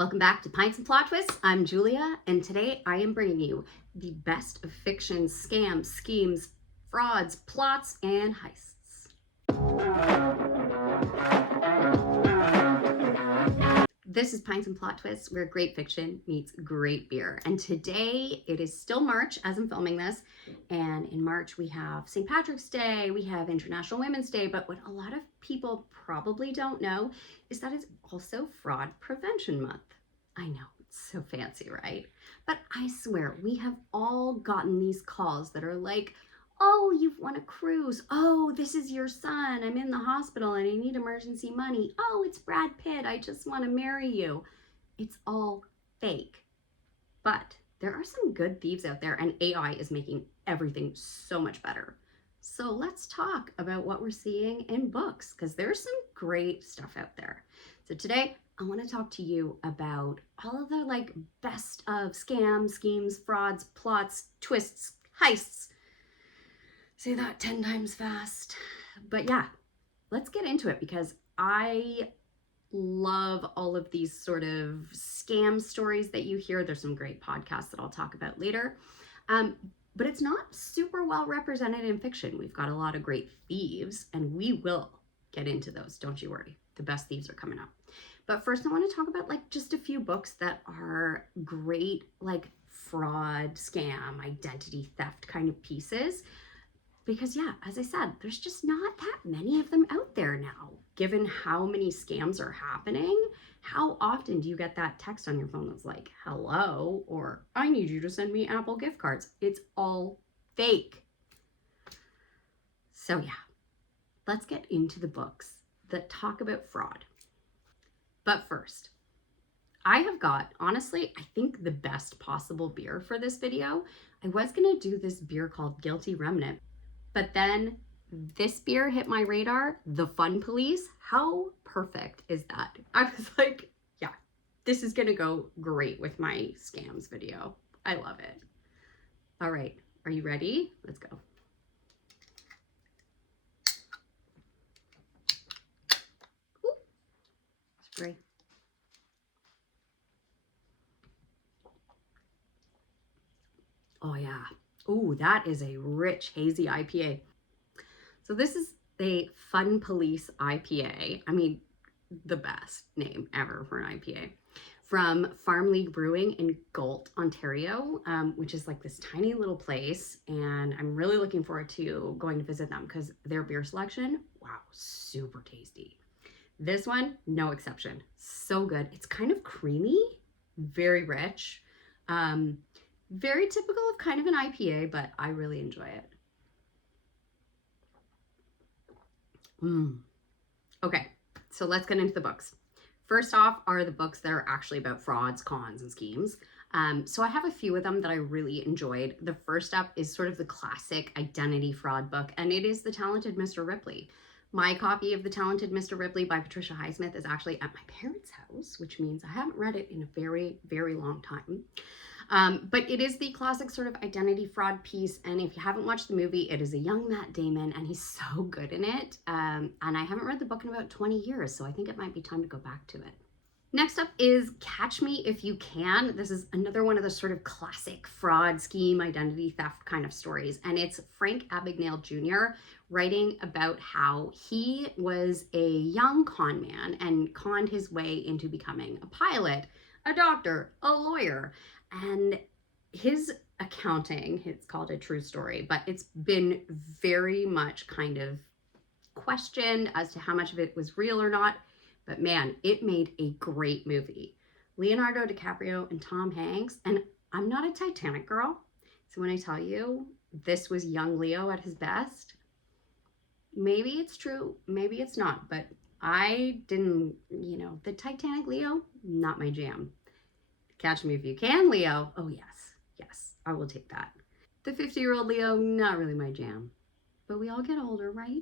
Welcome back to Pints and Plot Twists. I'm Julia, and today I am bringing you the best of fiction scams, schemes, frauds, plots, and heists. This is Pints and Plot Twists, where great fiction meets great beer. And today it is still March as I'm filming this. And in March we have St. Patrick's Day, we have International Women's Day. But what a lot of people probably don't know is that it's also Fraud Prevention Month. I know, it's so fancy, right? But I swear, we have all gotten these calls that are like, oh, you've won a cruise. Oh, this is your son. I'm in the hospital and I need emergency money. Oh, it's Brad Pitt. I just want to marry you. It's all fake. But there are some good thieves out there, and AI is making everything so much better. So let's talk about what we're seeing in books, because there's some great stuff out there. So today, I want to talk to you about all of the best of scams, schemes, frauds, plots, twists, heists. Say that 10 times fast. But yeah, let's get into it, because I love all of these sort of scam stories that you hear. There's some great podcasts that I'll talk about later. But it's not super well represented in fiction. We've got a lot of great thieves, and we will get into those. Don't you worry. The best thieves are coming up. But first, I want to talk about just a few books that are great, fraud, scam, identity theft kind of pieces. Because yeah, as I said, there's just not that many of them out there now. Given how many scams are happening, how often do you get that text on your phone that's like, hello, or I need you to send me Apple gift cards? It's all fake. So yeah, let's get into the books that talk about fraud. But first, I have got, honestly, I think the best possible beer for this video. I was gonna do this beer called Guilty Remnant, but then this beer hit my radar, the Fun Police. How perfect is that? I was like, yeah, this is gonna go great with my scams video. I love it. All right, are you ready? Let's go. Ooh, spray. Oh yeah. Ooh, that is a rich, hazy IPA. So this is a Fun Police IPA. I mean, the best name ever for an IPA. From Farm League Brewing in Galt, Ontario, which is like this tiny little place. And I'm really looking forward to going to visit them because their beer selection, wow, super tasty. This one, no exception. So good. It's kind of creamy, very rich. Very typical of kind of an IPA, but I really enjoy it. Okay, so let's get into the books. First off are the books that are actually about frauds, cons, and schemes. So I have a few of them that I really enjoyed. The first up is sort of the classic identity fraud book, and it is The Talented Mr. Ripley. My copy of The Talented Mr. Ripley by Patricia Highsmith is actually at my parents' house, which means I haven't read it in a very, very long time. But it is the classic sort of identity fraud piece. And if you haven't watched the movie, it is a young Matt Damon, and he's so good in it. And I haven't read the book in about 20 years, so I think it might be time to go back to it. Next up is Catch Me If You Can. This is another one of the sort of classic fraud, scheme, identity theft kind of stories. And it's Frank Abagnale Jr. writing about how he was a young con man and conned his way into becoming a pilot, a doctor, a lawyer. And his accounting, it's called A True Story, but it's been very much kind of questioned as to how much of it was real or not. But man, it made a great movie. Leonardo DiCaprio and Tom Hanks. And I'm not a Titanic girl, so when I tell you this was young Leo at his best, maybe it's true, maybe it's not. But I didn't, the Titanic Leo, not my jam. Catch Me If You Can, Leo. Oh, yes, I will take that. The 50-year-old Leo, not really my jam. But we all get older, right?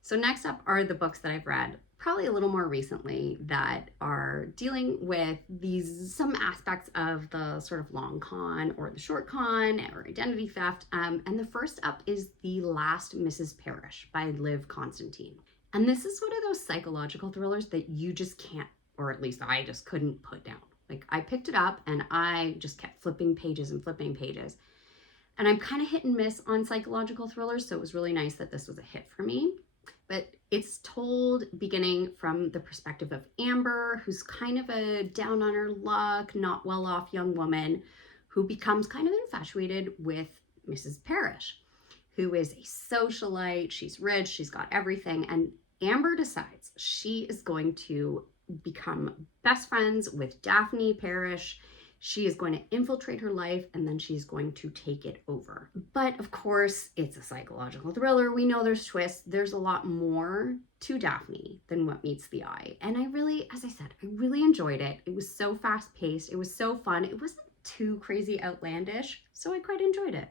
So next up are the books that I've read, probably a little more recently, that are dealing with some aspects of the sort of long con or the short con or identity theft. And the first up is The Last Mrs. Parrish by Liv Constantine. And this is one of those psychological thrillers that you just can't or at least I just couldn't put down. Like, I picked it up and I just kept flipping pages and flipping pages. And I'm kind of hit and miss on psychological thrillers, so it was really nice that this was a hit for me. But it's told beginning from the perspective of Amber, who's kind of a down on her luck, not well off young woman who becomes kind of infatuated with Mrs. Parrish, who is a socialite. She's rich, she's got everything. And Amber decides she is going to become best friends with Daphne Parrish. She is going to infiltrate her life, and then she's going to take it over. But of course, it's a psychological thriller. We know there's twists. There's a lot more to Daphne than what meets the eye. And I really, as I said, I really enjoyed it. It was so fast paced. It was so fun. It wasn't too crazy outlandish, so I quite enjoyed it.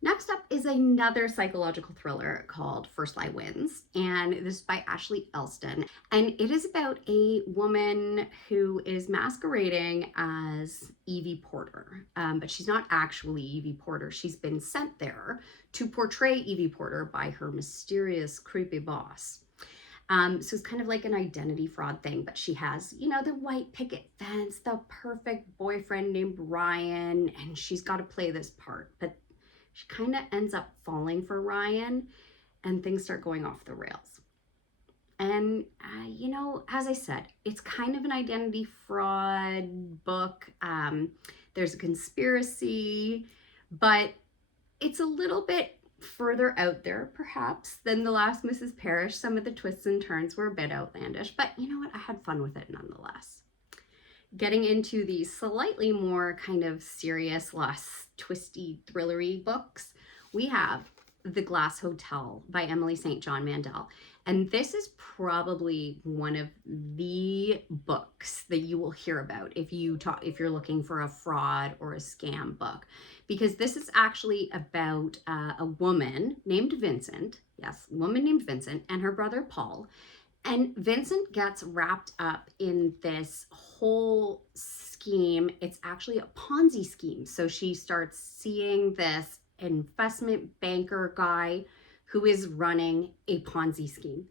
Next up is another psychological thriller called First Lie Wins, and this is by Ashley Elston. And it is about a woman who is masquerading as Evie Porter, but she's not actually Evie Porter. She's been sent there to portray Evie Porter by her mysterious, creepy boss. So it's kind of like an identity fraud thing, but she has, you know, the white picket fence, the perfect boyfriend named Ryan, and she's got to play this part. But she kind of ends up falling for Ryan, and things start going off the rails. And, you know, as I said, it's kind of an identity fraud book. There's a conspiracy, but it's a little bit further out there, perhaps, than The Last Mrs. Parrish. Some of the twists and turns were a bit outlandish, but you know what? I had fun with it nonetheless. Getting into the slightly more kind of serious, less twisty, thrillery books, we have The Glass Hotel by Emily St. John Mandel. And this is probably one of the books that you will hear about if you're looking for a fraud or a scam book, because this is actually about a woman named Vincent. Yes, a woman named Vincent and her brother Paul. And Vincent gets wrapped up in this whole scheme. It's actually a Ponzi scheme. So she starts seeing this investment banker guy who is running a Ponzi scheme.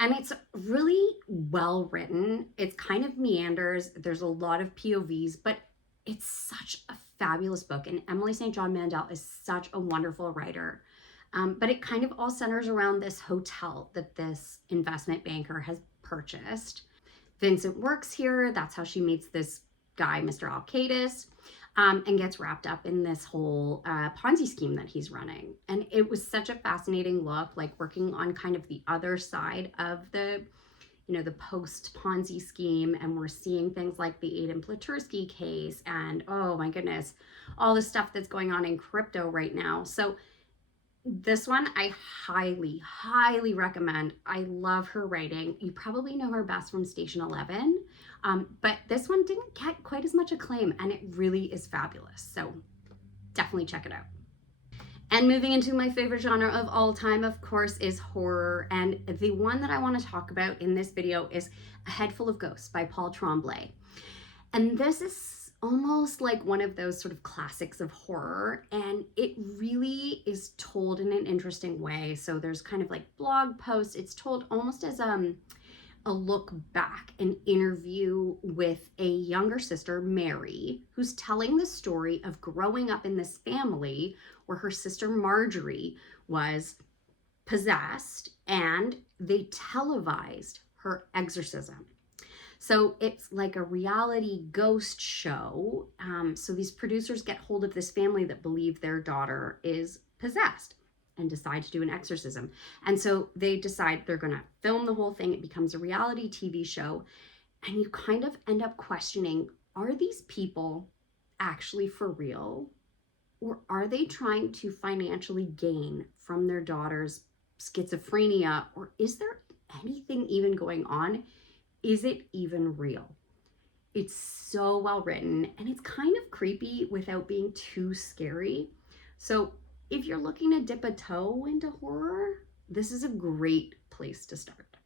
And it's really well written. It's kind of meanders. There's a lot of POVs, but it's such a fabulous book. And Emily St. John Mandel is such a wonderful writer. But it kind of all centers around this hotel that this investment banker has purchased. Vincent works here. That's how she meets this guy, Mr. Alcaides, and gets wrapped up in this whole Ponzi scheme that he's running. And it was such a fascinating look, like working on kind of the other side of the, you know, the post-Ponzi scheme. And we're seeing things like the Aiden Platursky case and, oh my goodness, all the stuff that's going on in crypto right now. So this one I highly, highly recommend. I love her writing. You probably know her best from Station 11, but this one didn't get quite as much acclaim, and it really is fabulous. So definitely check it out. And moving into my favorite genre of all time, of course, is horror. And the one that I want to talk about in this video is A Head Full of Ghosts by Paul Tremblay. And this is almost like one of those sort of classics of horror, and it really is told in an interesting way. So there's kind of like blog posts. It's told almost as a look back, an interview with a younger sister, Mary, who's telling the story of growing up in this family where her sister Marjorie was possessed, and they televised her exorcism. So it's like a reality ghost show. So these producers get hold of this family that believe their daughter is possessed and decide to do an exorcism. And so they decide they're going to film the whole thing. It becomes a reality TV show. And you kind of end up questioning, are these people actually for real? Or are they trying to financially gain from their daughter's schizophrenia? Or is there anything even going on? Is it even real? It's so well written, and it's kind of creepy without being too scary. So if you're looking to dip a toe into horror, this is a great place to start.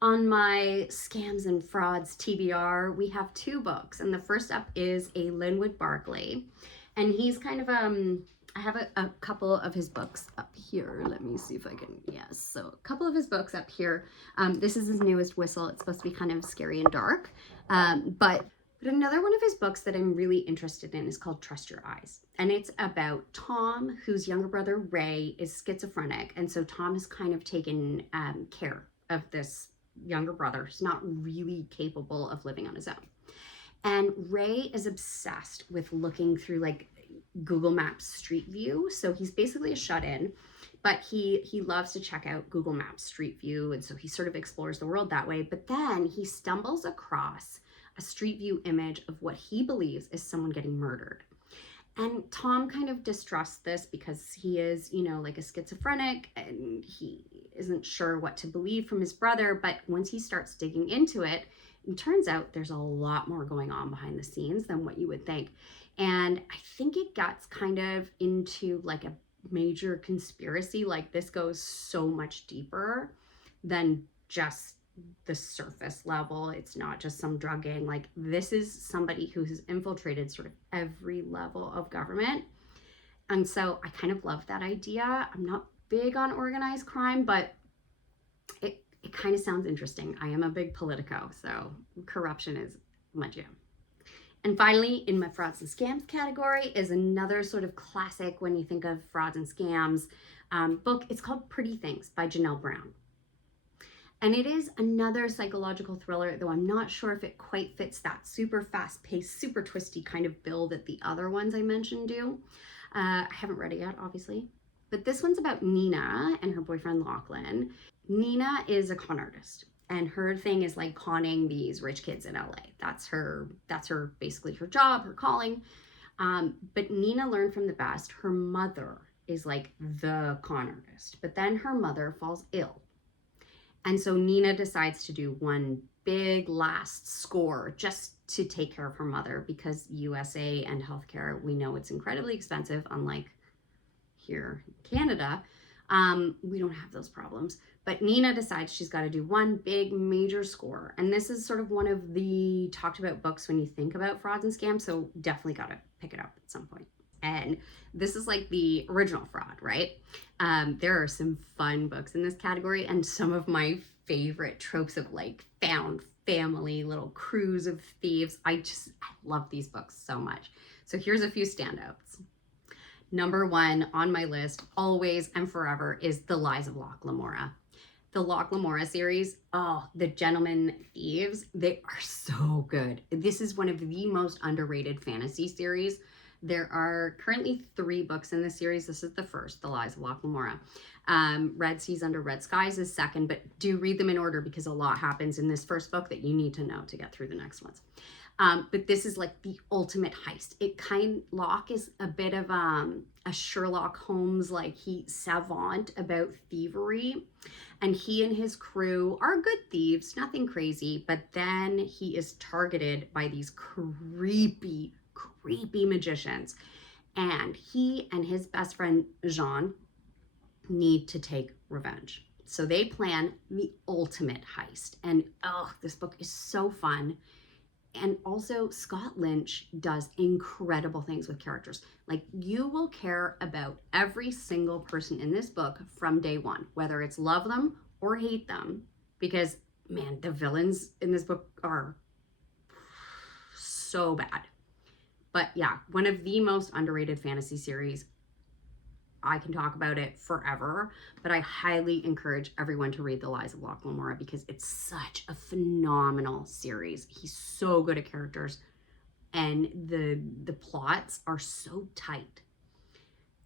On my scams and frauds TBR, we have two books, and the first up is a Linwood Barclay, and he's kind of I have a couple of his books up here. Let me see if I can, yes. So a couple of his books up here. This is his newest, Whistle. It's supposed to be kind of scary and dark. But another one of his books that I'm really interested in is called Trust Your Eyes. And it's about Tom, whose younger brother, Ray, is schizophrenic. And so Tom has kind of taken care of this younger brother who's not really capable of living on his own. And Ray is obsessed with looking through like Google Maps Street View. So he's basically a shut-in, but he loves to check out Google Maps Street View. And so he sort of explores the world that way. But then he stumbles across a Street View image of what he believes is someone getting murdered. And Tom kind of distrusts this because he is, you know, like a schizophrenic and he isn't sure what to believe from his brother. But once he starts digging into it, it turns out there's a lot more going on behind the scenes than what you would think. And I think it gets kind of into like a major conspiracy. Like this goes so much deeper than just the surface level. It's not just some drug gang. Like this is somebody who has infiltrated sort of every level of government. And so I kind of love that idea. I'm not big on organized crime, but it kind of sounds interesting. I am a big politico, so corruption is my jam. And finally, in my frauds and scams category is another sort of classic when you think of frauds and scams book. It's called Pretty Things by Janelle Brown. And it is another psychological thriller, though I'm not sure if it quite fits that super fast-paced, super twisty kind of bill that the other ones I mentioned do. I haven't read it yet, obviously. But this one's about Nina and her boyfriend Lachlan. Nina is a con artist, and her thing is like conning these rich kids in LA. That's her basically her job, her calling. But Nina learned from the best. Her mother is like the con artist, but then her mother falls ill. And so Nina decides to do one big last score just to take care of her mother, because USA and healthcare, we know it's incredibly expensive, unlike here in Canada. We don't have those problems. But Nina decides she's got to do one big major score. And this is sort of one of the talked about books when you think about frauds and scams. So definitely got to pick it up at some point. And this is like the original fraud, right? There are some fun books in this category, and some of my favorite tropes of like found family, little crews of thieves. I love these books so much. So here's a few standouts. Number one on my list, always and forever, is The Lies of Locke Lamora. The Locke Lamora series, the Gentlemen Thieves, they are so good. This is one of the most underrated fantasy series. There are currently 3 books in this series. This is the first, The Lies of Locke Lamora. Red Seas Under Red Skies is second, but do read them in order because a lot happens in this first book that you need to know to get through the next ones. But this is like the ultimate heist. Locke is a bit of a Sherlock Holmes, like savant about thievery. And he and his crew are good thieves, nothing crazy, but then he is targeted by these creepy magicians. And he and his best friend, Jean, need to take revenge. So they plan the ultimate heist. And this book is so fun. And also Scott Lynch does incredible things with characters. Like you will care about every single person in this book from day one, whether it's love them or hate them, because man, the villains in this book are so bad. But yeah, one of the most underrated fantasy series. I can talk about it forever, but I highly encourage everyone to read The Lies of Locke Lamora because it's such a phenomenal series. He's so good at characters, and the plots are so tight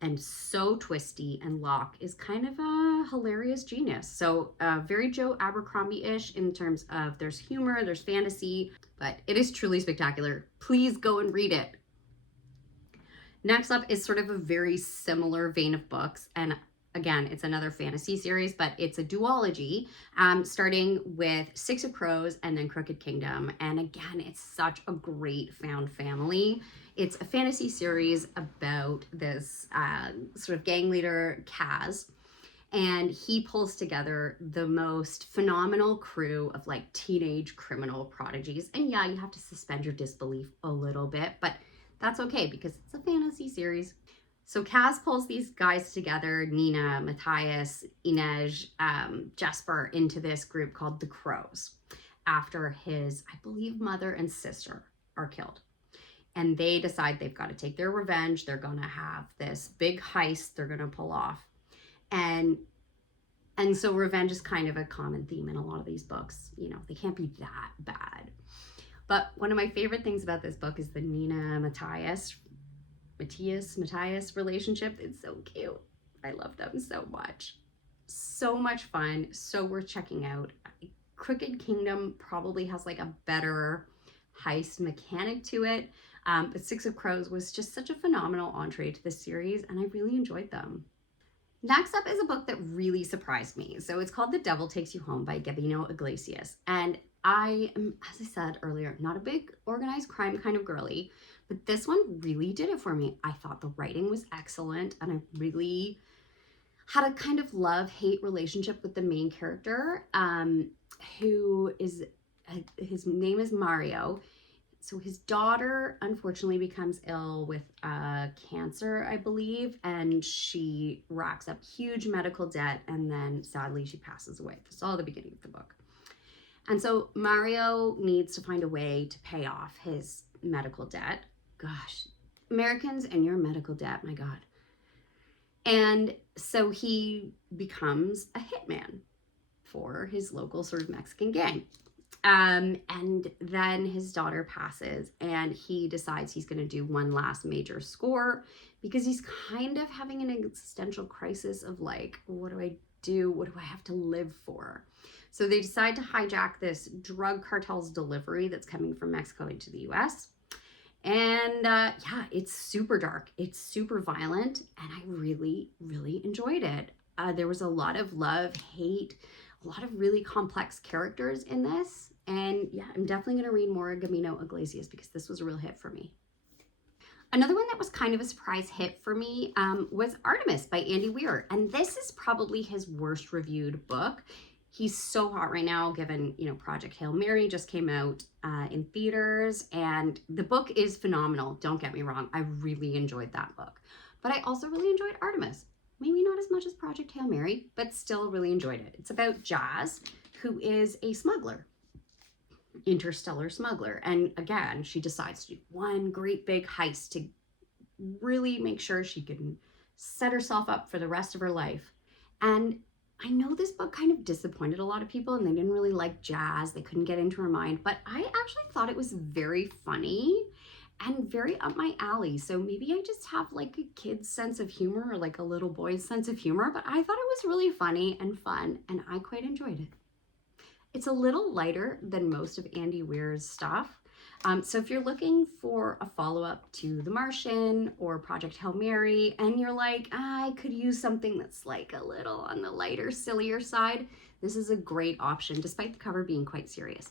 and so twisty, and Locke is kind of a hilarious genius. So very Joe Abercrombie-ish in terms of there's humor, there's fantasy, but it is truly spectacular. Please go and read it. Next up is sort of a very similar vein of books, and again, it's another fantasy series, but it's a duology, starting with Six of Crows and then Crooked Kingdom. And again, it's such a great found family. It's a fantasy series about this sort of gang leader, Kaz, and he pulls together the most phenomenal crew of like teenage criminal prodigies. And yeah, you have to suspend your disbelief a little bit, but that's okay because it's a fantasy series. So Kaz pulls these guys together, Nina, Matthias, Inej, Jesper, into this group called the Crows after his, I believe, mother and sister are killed. And they decide they've got to take their revenge. They're going to have this big heist they're going to pull off. And so revenge is kind of a common theme in a lot of these books. You know, they can't be that bad. But one of my favorite things about this book is the Nina Matthias relationship. It's so cute. I love them so much. So much fun, so worth checking out. Crooked Kingdom probably has like a better heist mechanic to it, but Six of Crows was just such a phenomenal entree to this series, and I really enjoyed them. Next up is a book that really surprised me. So it's called The Devil Takes You Home by Gabino Iglesias. And I am, as I said earlier, not a big organized crime kind of girly, but this one really did it for me. I thought the writing was excellent, and I really had a kind of love-hate relationship with the main character, who is, his name is Mario. So his daughter unfortunately becomes ill with cancer, I believe, and she racks up huge medical debt, and then sadly she passes away. That's all the beginning of the book. And so Mario needs to find a way to pay off his medical debt. Gosh, Americans and your medical debt, my God. And so he becomes a hitman for his local sort of Mexican gang. And then his daughter passes, and he decides he's going to do one last major score because he's kind of having an existential crisis of like, what do I do? What do I have to live for? So they decide to hijack this drug cartel's delivery that's coming from Mexico into the US. And yeah, it's super dark. It's super violent, and I really, really enjoyed it. There was a lot of love, hate, a lot of really complex characters in this. And yeah, I'm definitely going to read more Gabino Iglesias because this was a real hit for me. Another one that was kind of a surprise hit for me was Artemis by Andy Weir. And this is probably his worst reviewed book. He's so hot right now, given, you know, Project Hail Mary just came out in theaters, and the book is phenomenal. Don't get me wrong. I really enjoyed that book, but I also really enjoyed Artemis. Maybe not as much as Project Hail Mary, but still really enjoyed it. It's about Jazz, who is a smuggler, interstellar smuggler. And again, she decides to do one great big heist to really make sure she can set herself up for the rest of her life. And I know this book kind of disappointed a lot of people, and they didn't really like Jazz. They couldn't get into her mind, but I actually thought it was very funny and very up my alley. So maybe I just have like a kid's sense of humor, or like a little boy's sense of humor, but I thought it was really funny and fun, and I quite enjoyed it. It's a little lighter than most of Andy Weir's stuff. So if you're looking for a follow-up to The Martian or Project Hail Mary, and you're like, I could use something that's like a little on the lighter, sillier side, this is a great option, despite the cover being quite serious.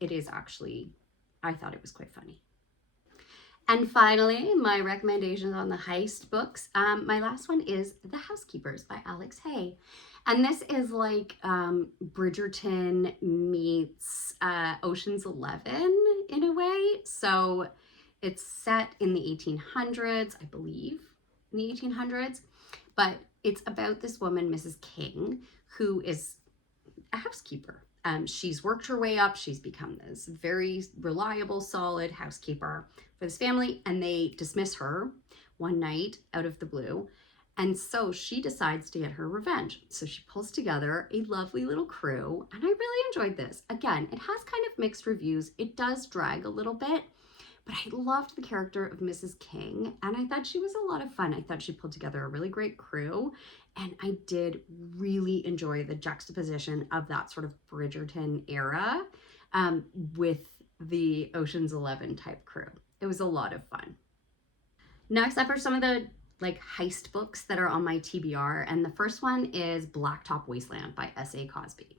It is actually, I thought it was quite funny. And finally, my recommendations on the heist books. My last one is The Housekeepers by Alex Hay. And this is like Bridgerton meets Ocean's 11 in a way. So it's set in the 1800s, I believe, in the 1800s. But it's about this woman, Mrs. King, who is a housekeeper. She's worked her way up. She's become this very reliable, solid housekeeper for this family. And they dismiss her one night out of the blue. And so she decides to get her revenge. So she pulls together a lovely little crew, and I really enjoyed this. Again, it has kind of mixed reviews. It does drag a little bit, but I loved the character of Mrs. King, and I thought she was a lot of fun. I thought she pulled together a really great crew, and I did really enjoy the juxtaposition of that sort of Bridgerton era with the Ocean's 11 type crew. It was a lot of fun. Next up are some of the like heist books that are on my TBR, and the first one is Blacktop Wasteland by S.A. Cosby.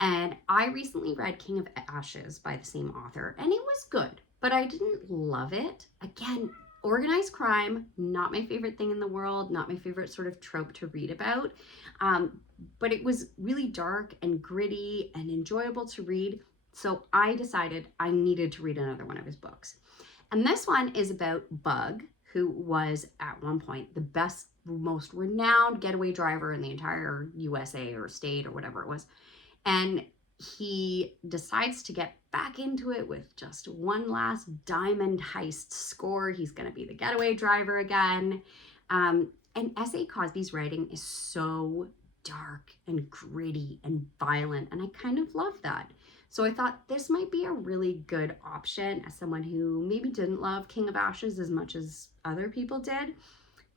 And I recently read King of Ashes by the same author, and it was good, but I didn't love it. Again, organized crime, not my favorite thing in the world, not my favorite sort of trope to read about, but it was really dark and gritty and enjoyable to read, so I decided I needed to read another one of his books. And this one is about Bug, who was at one point the best, most renowned getaway driver in the entire USA or state or whatever it was. And he decides to get back into it with just one last diamond heist score. He's going to be the getaway driver again. And S.A. Cosby's writing is so dark and gritty and violent, and I kind of love that. So I thought this might be a really good option as someone who maybe didn't love King of Ashes as much as other people did,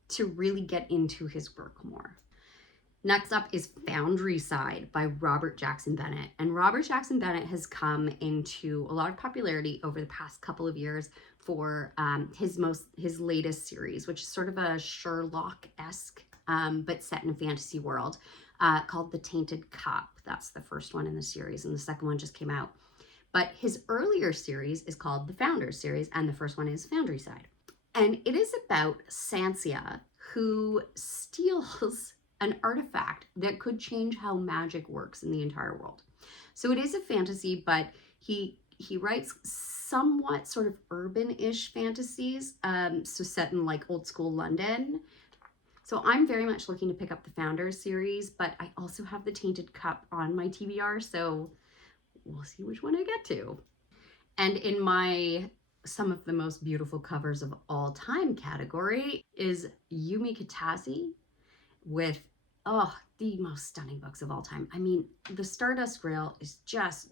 to really get into his work more. Next up is Foundry Side by Robert Jackson Bennett. And Robert Jackson Bennett has come into a lot of popularity over the past couple of years for his latest series, which is sort of a Sherlock-esque, but set in a fantasy world, called The Tainted Cup. That's the first one in the series, and the second one just came out. But his earlier series is called the Founders series, and the first one is Foundry Side. And it is about Sansia, who steals an artifact that could change how magic works in the entire world. So it is a fantasy, but he writes somewhat sort of urban-ish fantasies, so set in like old school London. So I'm very much looking to pick up the Founders series, but I also have the Tainted Cup on my TBR, so we'll see which one I get to. And in my some of the most beautiful covers of all time category is Yumi Kitase with, the most stunning books of all time. I mean, the Stardust Grail is just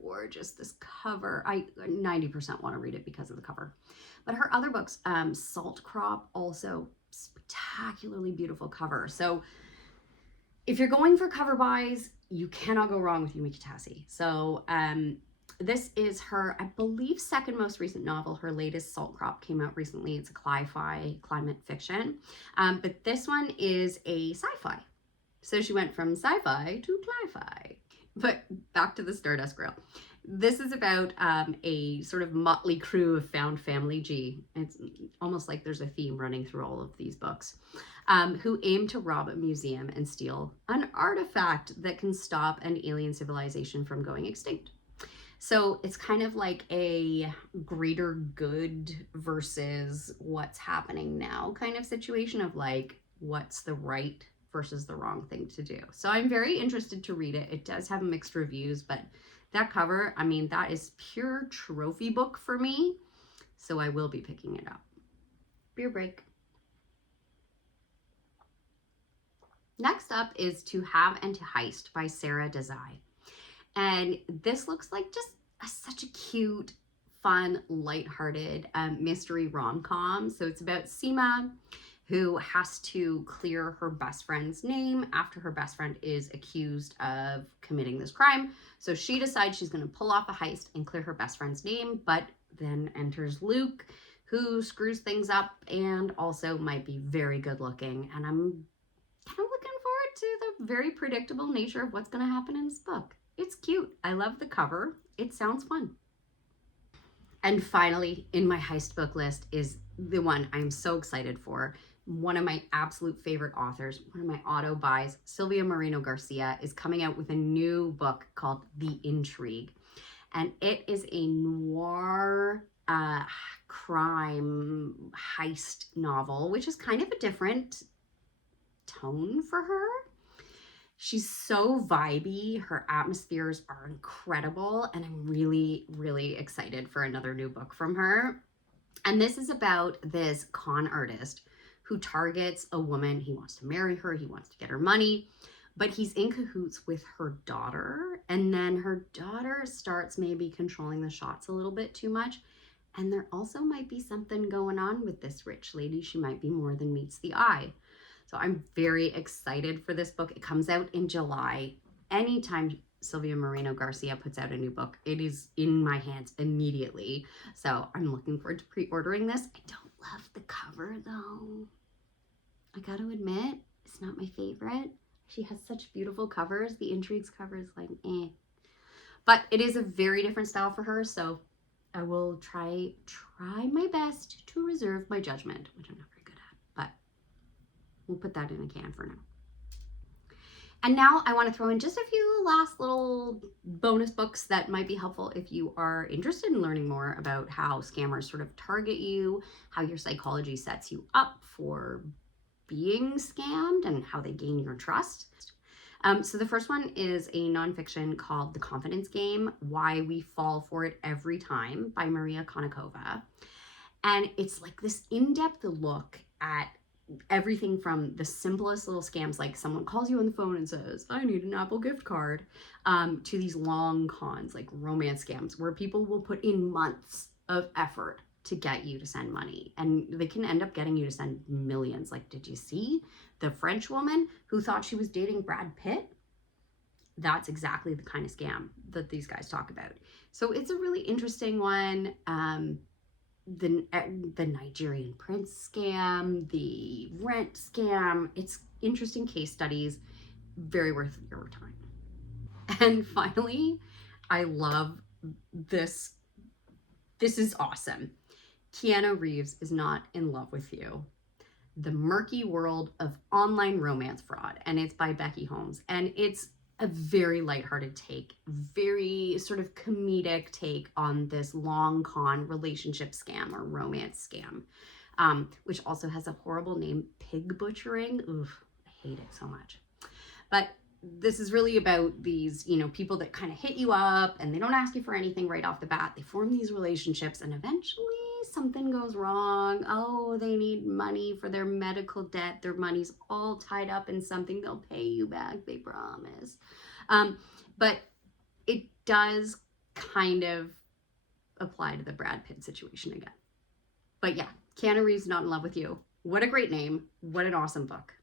gorgeous. This cover, I 90% want to read it because of the cover. But her other books, Salt Crop, also spectacularly beautiful cover. So if you're going for cover buys, you cannot go wrong with Yumi Kitase. So this is her, I believe, second most recent novel. Her latest, Salt Crop, came out recently. It's a cli-fi, climate fiction. But this one is a sci-fi. So she went from sci-fi to cli-fi. But back to the Stardust Grail. This is about a sort of motley crew of found family. It's almost like there's a theme running through all of these books, who aim to rob a museum and steal an artifact that can stop an alien civilization from going extinct. So it's kind of like a greater good versus what's happening now kind of situation of like, what's the right versus the wrong thing to do. So I'm very interested to read it. It does have mixed reviews, but that cover, I mean, that is pure trophy book for me. So I will be picking it up. Beer break. Next up is To Have and to Heist by Sarah Desai. And this looks like just such a cute, fun, lighthearted mystery rom-com. So it's about Seema, who has to clear her best friend's name after her best friend is accused of committing this crime. So she decides she's going to pull off a heist and clear her best friend's name, but then enters Luke, who screws things up and also might be very good looking. And I'm kind of looking forward to the very predictable nature of what's going to happen in this book. It's cute. I love the cover. It sounds fun. And finally, in my heist book list is the one I'm so excited for. One of my absolute favorite authors, one of my auto buys, Silvia Moreno Garcia, is coming out with a new book called The Intrigue. And it is a noir crime heist novel, which is kind of a different tone for her. She's so vibey. Her atmospheres are incredible. And I'm really, really excited for another new book from her. And this is about this con artist who targets a woman. He wants to marry her. He wants to get her money. But he's in cahoots with her daughter. And then her daughter starts maybe controlling the shots a little bit too much. And there also might be something going on with this rich lady. She might be more than meets the eye. So I'm very excited for this book. It comes out in July. Anytime Silvia Moreno Garcia puts out a new book, it is in my hands immediately. So I'm looking forward to pre-ordering this. I don't love the cover though. I gotta admit, it's not my favorite. She has such beautiful covers. The Intrigues cover is like, eh. But it is a very different style for her, so I will try my best to reserve my judgment, which I'm not very good at, but we'll put that in a can for now. And now I want to throw in just a few last little bonus books that might be helpful if you are interested in learning more about how scammers sort of target you, how your psychology sets you up for being scammed, and how they gain your trust. So the first one is a nonfiction called The Confidence Game, Why We Fall for It Every Time by Maria Konnikova. And it's like this in-depth look at everything from the simplest little scams, like someone calls you on the phone and says, I need an Apple gift card, to these long cons, like romance scams, where people will put in months of effort to get you to send money. And they can end up getting you to send millions. Like, did you see the French woman who thought she was dating Brad Pitt? That's exactly the kind of scam that these guys talk about. So it's a really interesting one. The Nigerian prince scam, the rent scam. It's interesting case studies, very worth your time. And finally, I love this. This is awesome. Keanu Reeves is not in love with you. The Murky World of Online Romance Fraud. And it's by Becky Holmes. And it's a very lighthearted take, very sort of comedic take on this long con relationship scam or romance scam, which also has a horrible name, pig butchering. Oof, I hate it so much. But this is really about these, people that kind of hit you up and they don't ask you for anything right off the bat. They form these relationships and eventually something goes wrong. Oh, they need money for their medical debt. Their money's all tied up in something. They'll pay you back, they promise. But it does kind of apply to the Brad Pitt situation again. But yeah, Keanu Reeves Not in Love with You. What a great name. What an awesome book.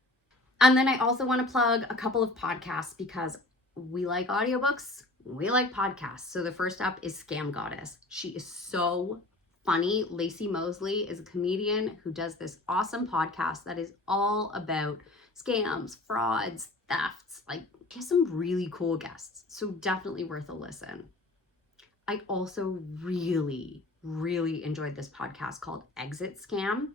And then I also want to plug a couple of podcasts because we like audiobooks, we like podcasts. So the first up is Scam Goddess. She is so funny. Lacey Mosley is a comedian who does this awesome podcast that is all about scams, frauds, thefts, like just some really cool guests. So definitely worth a listen. I also really, really enjoyed this podcast called Exit Scam.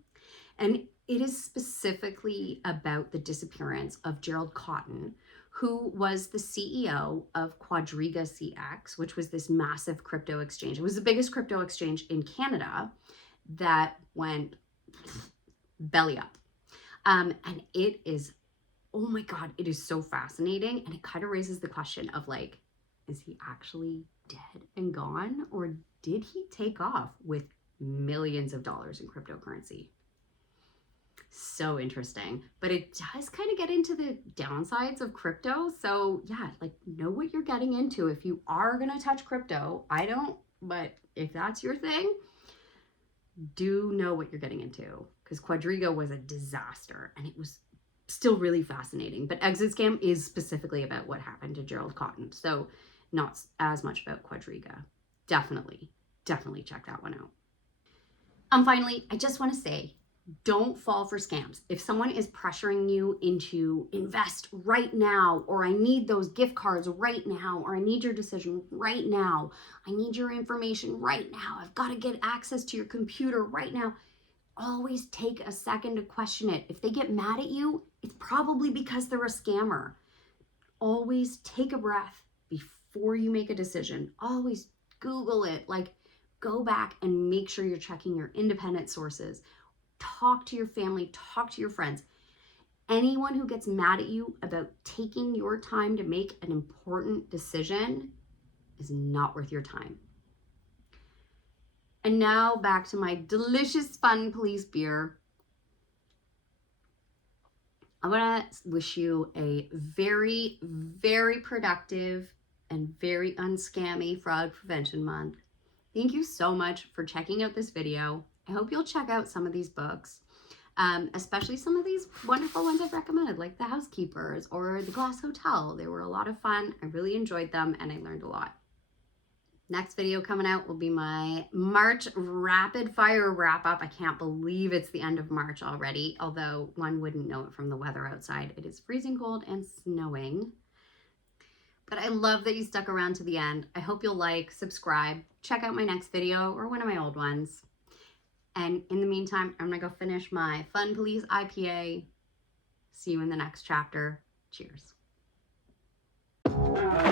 And it is specifically about the disappearance of Gerald Cotton, who was the CEO of Quadriga CX, which was this massive crypto exchange. It was the biggest crypto exchange in Canada that went belly up. And it is, oh my God, it is so fascinating. And it kind of raises the question of like, is he actually dead and gone? Or did he take off with millions of dollars in cryptocurrency? So interesting, but it does kind of get into the downsides of crypto. So yeah, like know what you're getting into. If you are going to touch crypto, I don't, but if that's your thing, do know what you're getting into, because Quadriga was a disaster and it was still really fascinating. But Exit Scam is specifically about what happened to Gerald Cotton. So not as much about Quadriga. Definitely check that one out. Finally, I just want to say, don't fall for scams. If someone is pressuring you into invest right now, or I need those gift cards right now, or I need your decision right now, I need your information right now, I've got to get access to your computer right now, always take a second to question it. If they get mad at you, it's probably because they're a scammer. Always take a breath before you make a decision. Always Google it. Like, go back and make sure you're checking your independent sources. Talk to your family, talk to your friends. Anyone who gets mad at you about taking your time to make an important decision is not worth your time. And now back to my delicious, fun police beer. I want to wish you a very, very productive and very unscammy Fraud Prevention Month. Thank you so much for checking out this video. I hope you'll check out some of these books, especially some of these wonderful ones I've recommended, like The Housekeepers or The Glass Hotel. They were a lot of fun. I really enjoyed them and I learned a lot. Next video coming out will be my March rapid fire wrap up. I can't believe it's the end of March already, although one wouldn't know it from the weather outside. It is freezing cold and snowing. But I love that you stuck around to the end. I hope you'll like, subscribe, check out my next video or one of my old ones. And in the meantime, I'm gonna go finish my fun Police IPA. See you in the next chapter. Cheers. Bye.